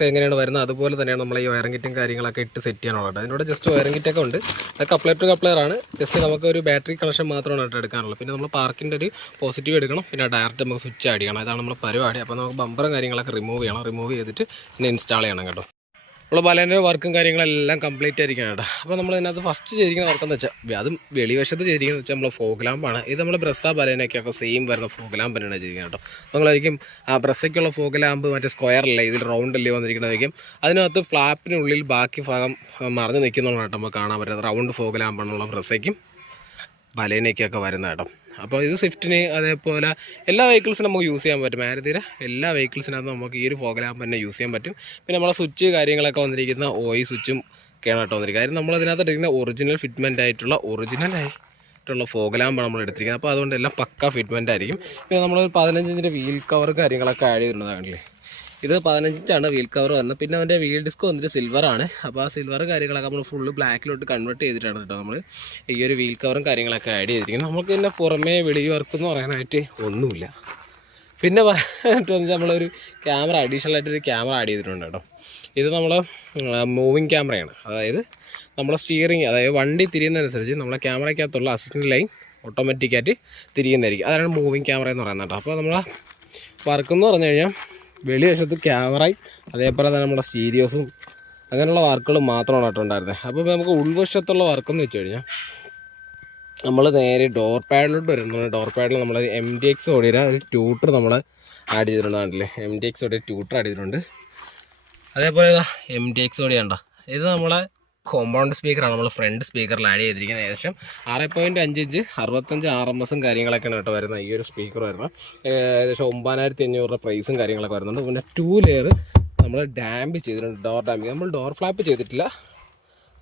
എങ്ങനെയാണ് വരുന്നത് അതുപോലെ തന്നെയാണ് നമ്മൾ ഈ വയറിംഗ് കിറ്റും കാര്യങ്ങളൊക്കെ ഇട്ട് സെറ്റ് ചെയ്യാനുള്ളത്. അതിനോട് ജസ്റ്റ് വയറിംഗ് കിറ്റൊക്കെ ഉണ്ട്. അത് കപ്ലർ ടു കപ്ലറാണ്. ജസ്റ്റ് നമുക്ക് ഒരു ബാറ്ററി കണക്ഷൻ മാത്രമാണ് ഇട്ട് എടുക്കാനുള്ളത്. പിന്നെ നമ്മൾ പാർക്കിൻ്റെ ഒരു പോസിറ്റീവ് എടുക്കണം, പിന്നെ ഡയറക്റ്റ് നമുക്ക് സ്വിച്ച് ആഡ് ചെയ്യണം. ഇതാണ് നമ്മൾ പരിപാടി. അപ്പോൾ നമുക്ക് ബമ്പറും കാര്യങ്ങളൊക്കെ റിമൂവ് ചെയ്യണം. റിമൂവ് ചെയ്തിട്ട് പിന്നെ ഇൻസ്റ്റാൾ ചെയ്യണം കേട്ടോ. നമ്മൾ ബലേൻ്റെ വർക്കും കാര്യങ്ങളെല്ലാം കംപ്ലീറ്റ് ആയിരിക്കണം കേട്ടോ. അപ്പോൾ നമ്മൾ ഇതിനകത്ത് ഫസ്റ്റ് ചെയ്തിരിക്കുന്ന വർക്കെന്ന് വെച്ചാൽ അതും വെളിവശത്ത് ചെയ്തിരിക്കുന്നത് വെച്ചാൽ നമ്മൾ ഫോഗ് ലാമ്പാണ്. ഇത് നമ്മൾ ബ്രസ്സ ബലേനൊക്കെ സെയിം വരുന്ന ഫോഗ് ലാമ്പ് തന്നെയാണ് ചെയ്തിരിക്കുന്നത് കേട്ടോ. നമ്മളായിരിക്കും ആ ബ്രസ്സയ്ക്കുള്ള ഫോഗ് ലാമ്പ് മറ്റേ സ്ക്വയറല്ലേ, ഇതിൽ റൗണ്ടല്ലേ വന്നിരിക്കുന്നതായിരിക്കും. അതിനകത്ത് ഫ്ലാപ്പിനുള്ളിൽ ബാക്കി ഭാഗം മറിഞ്ഞ് നിൽക്കുന്നതാണ് കേട്ടോ നമുക്ക് കാണാൻ പറ്റുന്നത്. റൗണ്ട് ഫോഗ് ലാമ്പാണുള്ള ബ്രസ്സയ്ക്കും ബലേനയ്ക്കൊക്കെ വരുന്ന കേട്ടോ. അപ്പോൾ ഇത് സ്വിഫ്റ്റിന് അതേപോലെ എല്ലാ വെഹിക്കിൾസിനും നമുക്ക് യൂസ് ചെയ്യാൻ പറ്റും. മാരുതിയുടെ എല്ലാ വെഹിക്കിൾസിനകത്ത് നമുക്ക് ഈ ഒരു ഫോഗ് ലാമ്പ് തന്നെ യൂസ് ചെയ്യാൻ പറ്റും. പിന്നെ നമ്മളെ സ്വിച്ച് കാര്യങ്ങളൊക്കെ വന്നിരിക്കുന്ന OI സ്വിച്ചും ഒക്കെയാണ് കേട്ടോ വന്നിരിക്കുന്നത്. കാര്യം നമ്മളതിനകത്ത് എടുക്കുന്ന ഒറിജിനൽ ഫിറ്റ്മെൻ്റ് ആയിട്ടുള്ള ഫോഗ് ലാമ്പാണ് നമ്മൾ എടുത്തിരിക്കുന്നത്. അപ്പോൾ അതുകൊണ്ട് എല്ലാം പക്ക ഫിറ്റ്മെൻ്റ് ആയിരിക്കും. പിന്നെ നമ്മൾ 15 ഇഞ്ചിൻ്റെ വീൽ കവർ കാര്യങ്ങളൊക്കെ ആഡ് ചെയ്തിട്ടുണ്ടാകില്ലേ. ഇത് 15 ഇഞ്ചാണ് വീൽ കവർ വന്നത്. പിന്നെ അവൻ്റെ വീൽ ഡിസ്ക് വന്നിട്ട് സിൽവറാണ്. അപ്പോൾ ആ സിൽവർ കാര്യങ്ങളൊക്കെ നമ്മൾ ഫുള്ള് ബ്ലാക്കിലോട്ട് കൺവേർട്ട് ചെയ്തിട്ടാണ് കേട്ടോ നമ്മൾ ഈ ഒരു വീൽ കവറും കാര്യങ്ങളൊക്കെ ആഡ് ചെയ്തിരിക്കുന്നത്. നമുക്ക് പിന്നെ പുറമേ വെളി വർക്ക് എന്ന് പറയാനായിട്ട് ഒന്നുമില്ല. പിന്നെ നമ്മളൊരു ക്യാമറ അഡീഷണൽ ആയിട്ടൊരു ക്യാമറ ആഡ് ചെയ്തിട്ടുണ്ട് കേട്ടോ. ഇത് നമ്മൾ മൂവിങ് ക്യാമറയാണ്. അതായത് നമ്മളെ സ്റ്റിയറിങ്, അതായത് വണ്ടി തിരിയുന്നതനുസരിച്ച് നമ്മളെ ക്യാമറയ്ക്കകത്തുള്ള അസിസ്റ്റൻറ്റ് ലൈൻ ഓട്ടോമാറ്റിക്കായിട്ട് തിരിയുന്നതായിരിക്കും. അതാണ് മൂവിങ് ക്യാമറ എന്ന് പറയുന്നത് കേട്ടോ. അപ്പോൾ നമ്മളെ വർക്കെന്ന് പറഞ്ഞു കഴിഞ്ഞാൽ വെളിവശത്ത് ക്യാമറയും അതേപോലെ തന്നെ നമ്മുടെ സ്റ്റീരിയോസും അങ്ങനെയുള്ള വർക്കുകൾ മാത്രമാണ് കേട്ടോ ഉണ്ടായിരുന്നത്. അപ്പോൾ നമുക്ക് ഉൾവശത്തുള്ള വർക്കെന്ന് വെച്ച് കഴിഞ്ഞാൽ നമ്മൾ നേരെ ഡോർ പാഡിലോട്ട് വരുന്നത്. ഡോർ പാഡിൽ നമ്മൾ MTX ഓടിയ ഒരു ട്യൂട്ടർ നമ്മൾ ആഡ് ചെയ്തിട്ടുണ്ടാകില്ലേ. MTX ഓടിയ ട്യൂട്ടർ ആഡ് ചെയ്തിട്ടുണ്ട്. അതേപോലെ MTX ഓടിയുണ്ടോ, ഇത് നമ്മളെ കോമ്പൗണ്ട് സ്പീക്കറാണ്. നമ്മൾ ഫ്രണ്ട് സ്പീക്കറിൽ ആഡ് ചെയ്തിരിക്കുന്നത്. ഏകദേശം 6.5 ഇഞ്ച് 65 RMS കാര്യങ്ങളൊക്കെയാണ് കേട്ടോ വരുന്നത്. ഈ ഒരു സ്പീക്കർ വരുന്നത് ഏകദേശം 9500 രൂപ പ്രൈസും കാര്യങ്ങളൊക്കെ വരുന്നുണ്ട്. പിന്നെ 2 ലെയർ നമ്മൾ ഡാമ്പ് ചെയ്തിട്ടുണ്ട്. ഡോർ ഡാമ്പിങ് നമ്മൾ ഡോർ ഫ്ലാപ്പ് ചെയ്തിട്ടില്ല.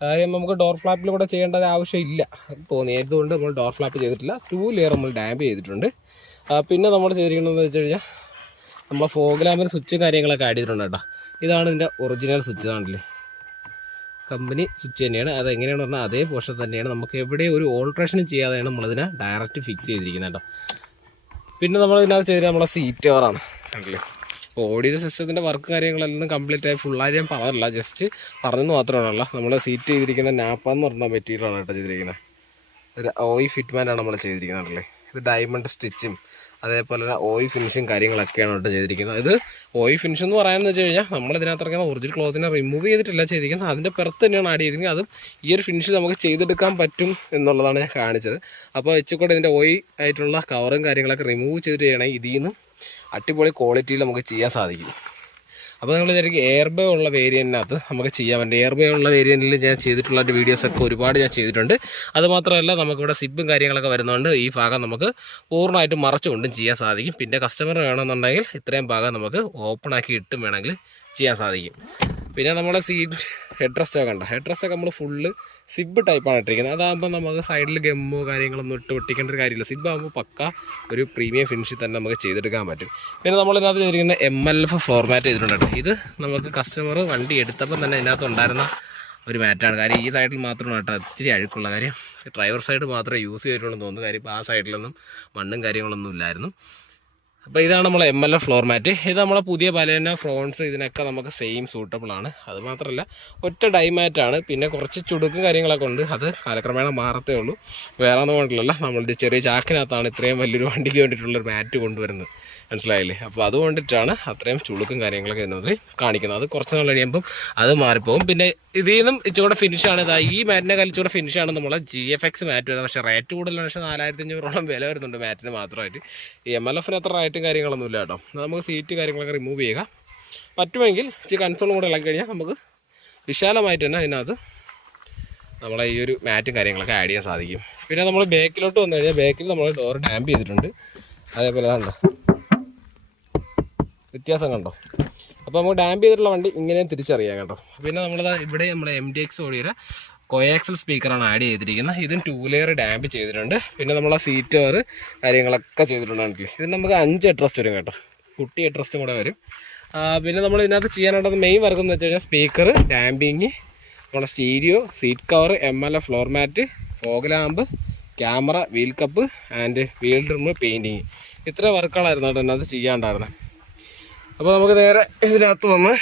കാര്യം നമുക്ക് ഡോർ ഫ്ലാപ്പിൽ കൂടെ ചെയ്യേണ്ട ഒരു ആവശ്യമില്ല തോന്നിയതുകൊണ്ട് നമ്മൾ ഡോർ ഫ്ലാപ്പ് ചെയ്തിട്ടില്ല. 2 ലെയർ നമ്മൾ ഡാമ്പ് ചെയ്തിട്ടുണ്ട്. പിന്നെ നമ്മൾ ചെയ്തിരിക്കുന്നതെന്ന് വെച്ച് കഴിഞ്ഞാൽ നമ്മൾ ഫോഗ് ലാമ്പിന് സ്വിച്ചും കാര്യങ്ങളൊക്കെ ആഡ് ചെയ്തിട്ടുണ്ട് കേട്ടോ. ഇതാണ് ഇതിൻ്റെ ഒറിജിനൽ സ്വിച്ച്. ആണല്ലേ, കമ്പനി സ്വിച്ച് തന്നെയാണ്. അത് എങ്ങനെയാണെന്ന് പറഞ്ഞാൽ അതേ പോർഷൻ തന്നെയാണ്. നമുക്ക് എവിടെ ഒരു ഓൾട്രേഷനും ചെയ്യാതെയാണ് നമ്മളിതിനെ ഡയറക്റ്റ് ഫിക്സ് ചെയ്തിരിക്കുന്നത് കേട്ടോ. പിന്നെ നമ്മൾ ഇതിനകത്ത് ചെയ്തത് നമ്മളെ സീറ്റ് കവറാണ്. ആണല്ലേ, ഓഡിയോ സിസ്റ്റത്തിൻ്റെ വർക്ക് കാര്യങ്ങളെല്ലാം കംപ്ലീറ്റ് ആയി ഫുള്ളായി ഞാൻ പറഞ്ഞില്ല, ജസ്റ്റ് പറഞ്ഞെന്ന് മാത്രമാണല്ലോ. നമ്മൾ സീറ്റ് ചെയ്തിരിക്കുന്ന നാപ്പാന്ന് പറഞ്ഞ മെറ്റീരിയലാണ് കേട്ടോ ചെയ്തിരിക്കുന്നത്. ഒരു ഓയിൽ ഫിറ്റ്മാൻ്റാണ് നമ്മൾ ചെയ്തിരിക്കുന്നത്. ഇത് ഡയമണ്ട് സ്റ്റിച്ചും അതേപോലെ തന്നെ ഓയിൽ ഫിനിഷും കാര്യങ്ങളൊക്കെയാണ് കേട്ടോ ചെയ്തിരിക്കുന്നത്. ഇത് ഓയിൽ ഫിനിഷ് എന്ന് പറയാമെന്ന് വെച്ച് കഴിഞ്ഞാൽ നമ്മൾ ഇതിനകത്ത് ഇറക്കുന്ന ഒറിജിനൽ ക്ലോത്തിനെ റിമൂവ് ചെയ്തിട്ടില്ല ചെയ്തിരിക്കുന്നത്, അതിൻ്റെ പുറത്ത് തന്നെയാണ് ആഡ് ചെയ്തിരിക്കുന്നത്. അതും ഈ ഒരു ഫിനിഷ് നമുക്ക് ചെയ്തെടുക്കാൻ പറ്റും എന്നുള്ളതാണ് ഞാൻ കാണിച്ചത്. അപ്പോൾ വെച്ചുകൂടെ ഇതിൻ്റെ ഓയിൽ ആയിട്ടുള്ള കവറും കാര്യങ്ങളൊക്കെ റിമൂവ് ചെയ്തിട്ട് ചെയ്യണമെങ്കിൽ ഇതിൽ നിന്നും അടിപൊളി ക്വാളിറ്റിയിൽ നമുക്ക് ചെയ്യാൻ സാധിക്കും. അപ്പോൾ നിങ്ങൾ വിചാരിക്കും എയർ ബേ ഉള്ള വേരിയൻറ്റിനകത്ത് നമുക്ക് ചെയ്യാൻ പറ്റും. എയർ ബേ ഉള്ള വേരിയൻറ്റിൽ ഞാൻ ചെയ്തിട്ടുള്ള വീഡിയോസൊക്കെ ഒരുപാട് ഞാൻ ചെയ്തിട്ടുണ്ട്. അതുമാത്രമല്ല നമുക്കിവിടെ സിബും കാര്യങ്ങളൊക്കെ വരുന്നതുകൊണ്ട് ഈ ഭാഗം നമുക്ക് പൂർണ്ണമായിട്ടും മറച്ചുകൊണ്ടും ചെയ്യാൻ സാധിക്കും. പിന്നെ കസ്റ്റമർ വേണമെന്നുണ്ടെങ്കിൽ ഇത്രയും ഭാഗം നമുക്ക് ഓപ്പൺ ആക്കി ഇട്ടും വേണമെങ്കിൽ ചെയ്യാൻ സാധിക്കും. പിന്നെ നമ്മുടെ സീറ്റ് ഹെഡ് റെസ്റ്റൊക്കെ ഉണ്ട്. ഹെഡ് റെസ്റ്റൊക്കെ നമ്മൾ ഫുള്ള് സിബ് ടൈപ്പാണ് ഇട്ടിരിക്കുന്നത്. അതാകുമ്പോൾ നമുക്ക് സൈഡിൽ ഗമ്മോ കാര്യങ്ങളൊന്നും ഇട്ട് ഒട്ടിക്കേണ്ട ഒരു കാര്യമില്ല. സിബ് ആകുമ്പോൾ പക്ക ഒരു പ്രീമിയം ഫിനിഷിൽ തന്നെ നമുക്ക് ചെയ്തെടുക്കാൻ പറ്റും. പിന്നെ നമ്മളിതിനകത്ത് ചെയ്തിരിക്കുന്ന MLF ഫ്ലോർ മാറ്റ് ചെയ്തിട്ടുണ്ട് കേട്ടോ. ഇത് നമുക്ക് കസ്റ്റമർ വണ്ടി എടുത്തപ്പം തന്നെ ഇതിനകത്ത് ഉണ്ടായിരുന്ന ഒരു മാറ്റാണ്. കാര്യം ഈ സൈഡിൽ മാത്രമാണ് കേട്ടോ ഇത്തിരി അഴുക്കുള്ള കാര്യം. ഡ്രൈവർ സൈഡ് മാത്രമേ യൂസ് ചെയ്തിട്ടുള്ളൂ തോന്നുന്നു. കാര്യം ഇപ്പോൾ ആ സൈഡിലൊന്നും മണ്ണും കാര്യങ്ങളൊന്നും ഇല്ലായിരുന്നു. അപ്പോൾ ഇതാണ് നമ്മളെ MLF ഫ്ലോർ മാറ്റ്. ഇത് നമ്മളെ പുതിയ ബലേനോ ഫ്രോൺസ് ഇതിനൊക്കെ നമുക്ക് സെയിം സൂട്ടബിൾ ആണ്. അതുമാത്രമല്ല ഒറ്റ ഡൈമാറ്റാണ്. പിന്നെ കുറച്ച് ചുടുക്കും കാര്യങ്ങളൊക്കെ ഉണ്ട്. അത് കാലക്രമേണ മാറത്തേ ഉള്ളൂ, വേറെ ഒന്നും കൊണ്ടില്ലല്ലോ. നമ്മളുടെ ചെറിയ ചാക്കിനകത്താണ് ഇത്രയും വലിയൊരു വണ്ടിക്ക് വേണ്ടിയിട്ടുള്ളൊരു മാറ്റ് കൊണ്ടുവരുന്നത്, മനസ്സിലായില്ലേ? അപ്പോൾ അതുകൊണ്ടിട്ടാണ് അത്രയും ചുളുക്കും കാര്യങ്ങളൊക്കെ ഇതിനകത്ത് കാണിക്കുന്നത്. അത് കുറച്ച് നാൾ കഴിയുമ്പം അത് മാറിപ്പോകും. പിന്നെ ഇതിൽ നിന്നും ഇച്ചിരി ഫിനിഷാണ്. ഈ മാറ്റിൻ്റെ കാലം ഇച്ചിരി ഫിനിഷാണ് നമ്മളെ GFX മാറ്റ് വരുന്നത്. പക്ഷേ റേറ്റ് കൂടുതലാണ്. പക്ഷേ 4500 വില വരുന്നുണ്ട് മാറ്റിന് മാത്രമായിട്ട്. ഈ MLFന് അത്ര റേറ്റും കാര്യങ്ങളൊന്നും ഇല്ല കേട്ടോ. നമുക്ക് സീറ്റ് കാര്യങ്ങളൊക്കെ റിമൂവ് ചെയ്യുക, പറ്റുമെങ്കിൽ ഇച്ചിരി കൺസോളും കൂടെ ഇളക്കി കഴിഞ്ഞാൽ നമുക്ക് വിശാലമായിട്ട് തന്നെ അതിനകത്ത് നമ്മളെ ഈ ഒരു മാറ്റും കാര്യങ്ങളൊക്കെ ആഡ് ചെയ്യാൻ സാധിക്കും. പിന്നെ നമ്മൾ ബാക്കിലോട്ട് വന്നു കഴിഞ്ഞാൽ ബാക്കിൽ നമ്മൾ ഡോർ ഡാമ്പ് ചെയ്തിട്ടുണ്ട്. അതേപോലെ കണ്ടോ വ്യത്യാസം കണ്ടോ? അപ്പോൾ നമുക്ക് ഡാമ്പ് ചെയ്തിട്ടുള്ള വണ്ടി ഇങ്ങനെയും തിരിച്ചറിയാം കേട്ടോ. പിന്നെ നമ്മളത് ഇവിടെ നമ്മുടെ MDX ഓഡിയോയുടെ കോയാക്സൽ സ്പീക്കറാണ് ആഡ് ചെയ്തിരിക്കുന്നത്. ഇതും 2 ലെയർ ഡാമ്പ് ചെയ്തിട്ടുണ്ട്. പിന്നെ നമ്മൾ ആ സീറ്റ് കവർ കാര്യങ്ങളൊക്കെ ചെയ്തിട്ടുണ്ടെങ്കിൽ ഇതിന് നമുക്ക് 5 ഹെഡ്റസ്റ്റ് വരും കേട്ടോ. കുട്ടി ഹെഡ്റസ്റ്റും കൂടെ വരും. പിന്നെ നമ്മൾ ഇതിനകത്ത് ചെയ്യാനായിട്ട് മെയിൻ വർക്ക് എന്ന് വെച്ച് കഴിഞ്ഞാൽ സ്പീക്കർ, ഡാമ്പിങ്, നമ്മുടെ stereo, seat cover, MLF floor mat, fog lamp, camera, wheel cup and wheel trim, painting. ഇത്ര വർക്കുകളായിരുന്നു കേട്ടോ ഇതിനകത്ത് ചെയ്യാണ്ടായിരുന്നത്. അപ്പോൾ നമുക്ക് നേരെ ഇതിനകത്ത് വന്ന്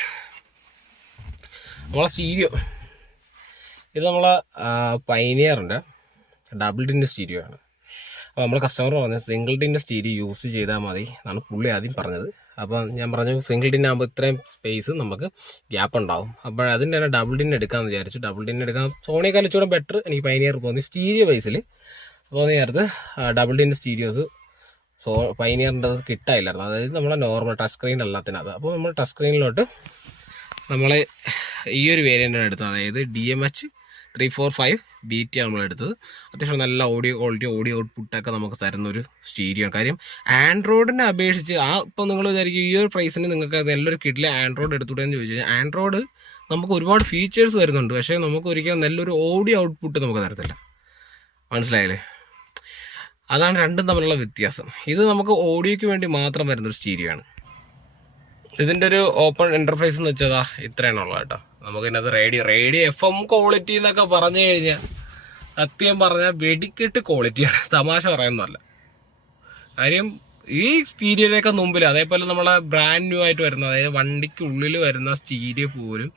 നമ്മളെ സ്റ്റീരിയോ, ഇത് നമ്മളെ പൈനിയറിൻ്റെ ഡബിൾ ടിൻ്റെ സ്റ്റീരിയോ ആണ്. അപ്പോൾ നമ്മൾ കസ്റ്റമർ പറഞ്ഞത് സിംഗിൾ ടിൻ്റെ സ്റ്റീരിയോ യൂസ് ചെയ്താൽ മതി എന്നാണ് പുള്ളി ആദ്യം പറഞ്ഞത്. അപ്പോൾ ഞാൻ പറഞ്ഞു സിംഗിൾ ടിൻ ആകുമ്പോൾ ഇത്രയും സ്പേസ് നമുക്ക് ഗ്യാപ്പ് ഉണ്ടാവും. അപ്പോൾ അതിൻ്റെ തന്നെ ഡബിൾ ടിൻ എടുക്കാമെന്ന് വിചാരിച്ചു. ഡബിൾ ടിൻ എടുക്കാൻ സോണിയേക്കാൾ ഇച്ചിരി ബെറ്റർ എനിക്ക് പൈനിയർ തോന്നി സ്റ്റീരിയോ ബേസിൽ. അപ്പോൾ നേരത്തെ ഡബിൾ ടിൻ്റെ സ്റ്റീരിയോസ് പൈനിയറിൻ്റെ അത് കിട്ടായില്ലായിരുന്നു. അതായത് നമ്മളെ നോർമൽ ടച്ച് സ്ക്രീൻ അല്ലാത്തിനകത്ത്. അപ്പോൾ നമ്മൾ ടച്ച് സ്ക്രീനിലോട്ട് നമ്മൾ ഈ ഒരു വേരിയൻ്റാണ് എടുത്തത്. അതായത് DMH 345 BT ആണ് നമ്മളെടുത്തത്. അത്യാവശ്യം നല്ല ഓഡിയോ ക്വാളിറ്റി, ഓഡിയോ ഔട്ട്പുട്ടൊക്കെ നമുക്ക് തരുന്നൊരു സ്റ്റീരിയോ ആണ്. കാര്യം ആൻഡ്രോയിഡിനെ അപേക്ഷിച്ച് ഇപ്പോൾ നിങ്ങൾ വിചാരിക്കും ഈ ഒരു പ്രൈസിന് നിങ്ങൾക്ക് നല്ലൊരു കിട്ടില്ല ആൻഡ്രോയിഡ് എടുത്തുകൂടെയെന്ന് ചോദിച്ചു കഴിഞ്ഞാൽ ആൻഡ്രോയിഡ് നമുക്ക് ഒരുപാട് ഫീച്ചേഴ്സ് തരുന്നുണ്ട്. പക്ഷേ നമുക്ക് ഒരിക്കലും നല്ലൊരു ഓഡിയോ ഔട്ട്പുട്ട് നമുക്ക് തരത്തില്ല, മനസ്സിലായില്ലേ? അതാണ് രണ്ടും തമ്മിലുള്ള വ്യത്യാസം. ഇത് നമുക്ക് ഓഡിയോയ്ക്ക് വേണ്ടി മാത്രം വരുന്നൊരു സ്റ്റീരിയോ ആണ്. ഇതിൻ്റെ ഒരു ഓപ്പൺ ഇൻ്റർഫേസ് എന്ന് വെച്ചാൽ ഇത്രയാണുള്ളത് കേട്ടോ. നമുക്കിതിനകത്ത് റേഡിയോ FM ക്വാളിറ്റി എന്നൊക്കെ പറഞ്ഞു കഴിഞ്ഞാൽ സത്യം പറഞ്ഞാൽ വെടിക്കെട്ട് ക്വാളിറ്റിയാണ്, തമാശ പറയുന്നതല്ല. കാര്യം ഈ സ്റ്റീരിയോയിലേക്ക് മുമ്പിൽ അതേപോലെ നമ്മളെ ബ്രാൻഡ് ന്യൂ ആയിട്ട് വരുന്ന, അതായത് വണ്ടിക്കുള്ളിൽ വരുന്ന സ്റ്റീരിയോ പോലും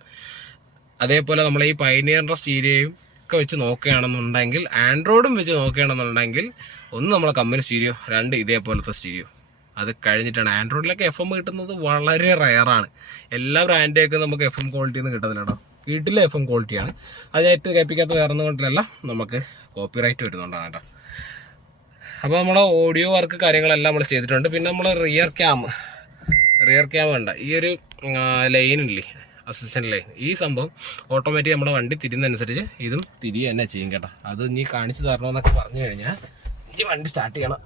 അതേപോലെ നമ്മളെ ഈ പൈനിയറിൻ്റെ സ്റ്റീരിയോയും ഒക്കെ വെച്ച് നോക്കുകയാണെന്നുണ്ടെങ്കിൽ, ആൻഡ്രോയിഡും വെച്ച് നോക്കുകയാണെന്നുണ്ടെങ്കിൽ, ഒന്ന് നമ്മളെ കമ്പനി സ്റ്റീരിയോ, 2 ഇതേപോലത്തെ സ്റ്റീരിയോ. അത് കഴിഞ്ഞിട്ടാണ് ആൻഡ്രോയിഡിലൊക്കെ FM കിട്ടുന്നത് വളരെ റയറാണ്. എല്ലാ ബ്രാൻഡൊക്കെ നമുക്ക് FM ക്വാളിറ്റി ഒന്നും കിട്ടത്തില്ല കേട്ടോ. വീട്ടിലെ FM ക്വാളിറ്റിയാണ്. അതിനായിട്ട് കേൾപ്പിക്കാത്ത വേറെ ഒന്നും കൊണ്ടല്ല, നമുക്ക് കോപ്പിറൈറ്റ് വരുന്നുണ്ടാണ് കേട്ടോ. അപ്പോൾ നമ്മുടെ ഓഡിയോ വർക്ക് കാര്യങ്ങളെല്ലാം നമ്മൾ ചെയ്തിട്ടുണ്ട്. പിന്നെ നമ്മൾ റിയർ ക്യാം ഉണ്ട്. ഈ ഒരു ലൈനില്ലേ, അസിസ്റ്റൻ്റ് ലൈൻ, ഈ സംഭവം ഓട്ടോമാറ്റിക് നമ്മുടെ വണ്ടി തിരിയുന്നതനുസരിച്ച് ഇതും തിരിയുക തന്നെ ചെയ്യും കേട്ടോ. അത് നീ കാണിച്ചു തരണമെന്നൊക്കെ പറഞ്ഞു കഴിഞ്ഞാൽ ഈ വണ്ടി സ്റ്റാർട്ട് ചെയ്യണം.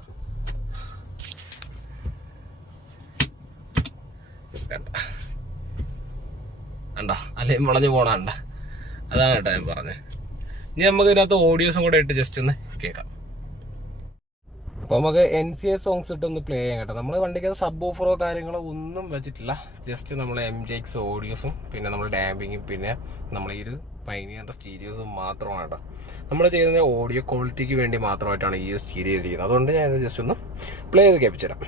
കണ്ട അല്ലേ വളഞ്ഞു പോണണ്ട, അതാണ് കേട്ടോ ഞാൻ പറഞ്ഞത്. ഇനി നമുക്ക് ഇതിനകത്ത് ഓഡിയോസും കൂടെ ഇട്ട് ജസ്റ്റ് ഒന്ന് കേൾക്കാം. അപ്പോൾ നമുക്ക് NCA സോങ്സ് ഇട്ടൊന്ന് പ്ലേ ചെയ്യാം കേട്ടോ. നമ്മൾ വണ്ടിക്ക് സബ് ഓഫറോ കാര്യങ്ങളോ ഒന്നും വെച്ചിട്ടില്ല. ജസ്റ്റ് നമ്മൾ MJX ഓഡിയോസും പിന്നെ നമ്മൾ ഡാമ്പിങ്ങും പിന്നെ നമ്മൾ ഈ ഒരു പൈനിയറിൻ്റെ സ്റ്റീരിയോസും മാത്രമാണ് കേട്ടോ. നമ്മൾ ചെയ്യുന്ന ഓഡിയോ ക്വാളിറ്റിക്ക് വേണ്ടി മാത്രമായിട്ടാണ് ഈ സ്റ്റീരിയോ ചെയ്തിരിക്കുന്നത്. അതുകൊണ്ട് ഞാൻ ജസ്റ്റ് ഒന്ന് പ്ലേ ചെയ്ത് കേൾപ്പിച്ചു തരാം.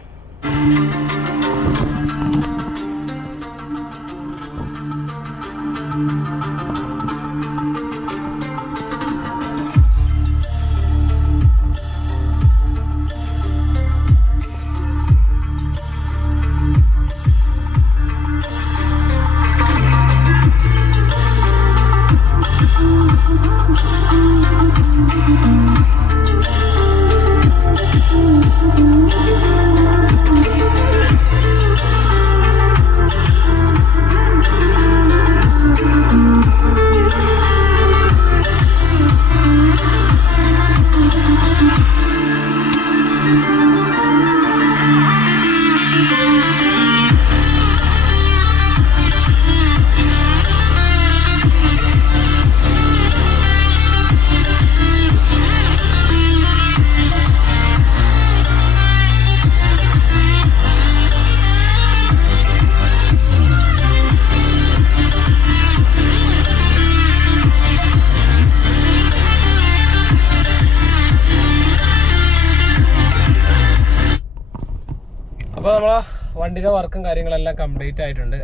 അപ്പോൾ നമ്മളെ വണ്ടിയുടെ വർക്കും കാര്യങ്ങളെല്ലാം കംപ്ലീറ്റ് ആയിട്ടുണ്ട്.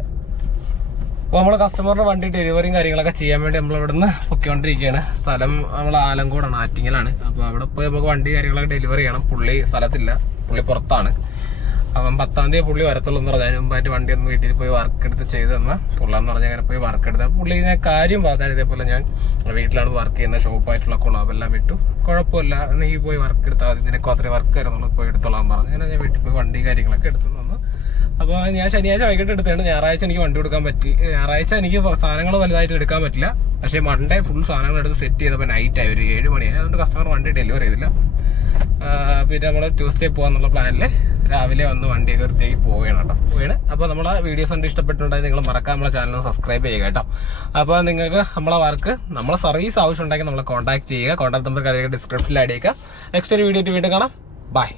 അപ്പോൾ നമ്മൾ കസ്റ്റമറിന് വണ്ടി ഡെലിവറിയും കാര്യങ്ങളൊക്കെ ചെയ്യാൻ വേണ്ടി നമ്മൾ ഇവിടെ നിന്ന് പൊയ്ക്കൊണ്ടിരിക്കുകയാണ്. സ്ഥലം നമ്മൾ ആലങ്കോടാണ്, ആറ്റിങ്ങലാണ്. അപ്പോൾ അവിടെ പോയി നമുക്ക് വണ്ടി കാര്യങ്ങളൊക്കെ ഡെലിവറി ചെയ്യണം. പുള്ളി സ്ഥലത്തില്ല, പുള്ളി പുറത്താണ്. അപ്പം 10-ാം തീയതി പുള്ളി വരത്തുള്ളൂ എന്ന് പറഞ്ഞാൽ മുമ്പായിട്ട് വണ്ടി ഒന്ന് വീട്ടിൽ പോയി വർക്ക് എടുത്ത് ചെയ്ത് തന്നാൽ കൊള്ളാന്ന് പറഞ്ഞാൽ അങ്ങനെ പോയി വർക്ക് എടുത്താൽ പുള്ളി ഞാൻ കാര്യം പറഞ്ഞാൽ ഇതേപോലെ ഞാൻ വീട്ടിലാണ് വർക്ക് ചെയ്യുന്ന, ഷോപ്പായിട്ടുള്ള കൊളാബെല്ലാം വിട്ടു, കുഴപ്പമില്ല നീ പോയി വർക്ക് എടുത്താൽ മതി, നിനക്ക് അത്രയും വർക്ക് ആയിരുന്നുള്ളൂ, പോയി എടുത്തോളാൻ പറഞ്ഞു. അങ്ങനെ ഞാൻ വീട്ടിൽ പോയി വണ്ടി കാര്യങ്ങളൊക്കെ എടുത്തു തന്നു. അപ്പോൾ ഞാൻ ശനിയാഴ്ച വൈകിട്ട് എടുത്തതാണ്. ഞായറാഴ്ച എനിക്ക് വണ്ടി കൊടുക്കാൻ പറ്റി. ഞായറാഴ്ച എനിക്ക് സാധനങ്ങൾ വലുതായിട്ട് എടുക്കാൻ പറ്റില്ല. പക്ഷേ മൺഡേ ഫുൾ സാധനങ്ങൾ എടുത്ത് സെറ്റ് ചെയ്തപ്പോൾ നൈറ്റായി, ഒരു 7 മണിയായി. അതുകൊണ്ട് കസ്റ്റമർ വണ്ടി ഡെലിവറി ചെയ്തില്ല. പിന്നെ നമ്മൾ ട്യൂസ്ഡേ പോകാന്നുള്ള പ്ലാനിൽ രാവിലെ വന്ന് വണ്ടിയൊക്കെ വൃത്തിയാക്കി പോവുകയാണ് കേട്ടോ. അപ്പോൾ നമ്മളെ വീഡിയോസ് കണ്ട് ഇഷ്ടപ്പെട്ടിട്ടുണ്ടെങ്കിൽ നിങ്ങൾ മറക്കാൻ നമ്മളെ ചാനൽ സബ്സ്ക്രൈബ് ചെയ്യുക കേട്ടോ. അപ്പോൾ നിങ്ങൾക്ക് നമ്മളെ വർക്ക്, നമ്മളെ സർവീസ് ആവശ്യം ഉണ്ടെങ്കിൽ നമ്മളെ കോൺടാക്ട് ചെയ്യുക. കോൺടാക്ട് നമ്പർ കാര്യങ്ങൾ ഡിസ്ക്രിപ്ഷനിൽ ആഡ് ചെയ്യുക. നെക്സ്റ്റ് ഒരു വീഡിയോ വീണ്ടും കാണാം. ബൈ.